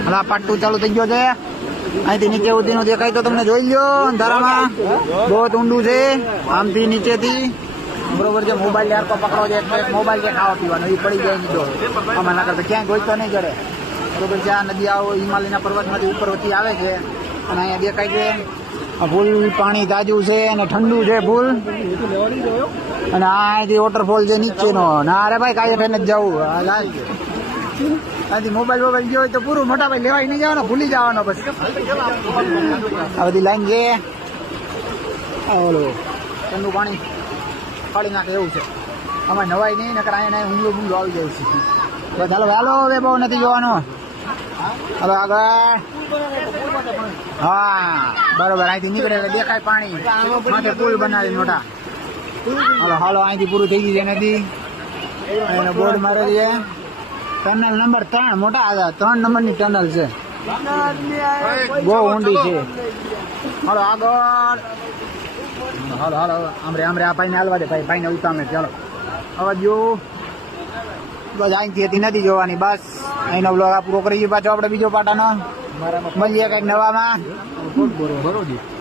હલા પાટું ચાલુ થઈ ગયો છે અહીંથી નીચે સુધીનું દેખાય તો તમને જોઈ લો અંધારામાં બહુ ઊંડું છે આમથી નીચેથી બરોબર છે મોબાઈલ યાર તો પકડો છે એક મોબાઈલ છે ખાવા પીવાનો એ પડી જાય નહીં તો આમાં ના કરતા ક્યાંય ગોઈતો નહીં ચડે બરોબર છે આ નદી આવો હિમાલયના પર્વતમાંથી ઉપરથી આવે છે અને અહીંયા દેખાય છે ફૂલ પાણી તાજું છે અને ઠંડુ છે ફૂલ અને આ અહીંથી વોટરફોલ છે નીચેનો ના અરે ભાઈ કાંઈ થઈને જ જવું અહીંથી મોબાઈલ ગયો હોય તો પૂરું મોટા ભાઈ લેવાય નહીં જવાનો ભૂલી જવાનો પછી આ બધી લાઈન છે ઓલો ઠંડુ પાણી ફાડી નાખે એવું છે આમાં નવાય નહીં નકર અહીંયા ઊંઘું આવી જાય છે બસ હાલો હાલો હવે બહુ નથી જોવાનું હવે આગળ હા બરોબર અહીંથી નીકળે એટલે દેખાય પાણી માથે પુલ બનાવી મોટા હાલો હાલો અહીંથી પૂરું થઈ ગયું છે નદી એને બોર્ડ મારે છે ટનલ નંબર 3 મોટા હતા 3 નંબરની ટનલ છે બહુ ઊંડી છે હાલો આગળ હાલો હાલો આમરે આ ભાઈને હાલવા દે ભાઈને ઉતામે ચાલો અવાજ જો બસ અહીંથી હતી નથી જોવાની બસ અહીંનો બ્લોગ આ પૂરો કરી પાછો આપણે બીજો પાટાનો મળીએ કંઈક નવામાં બરોબર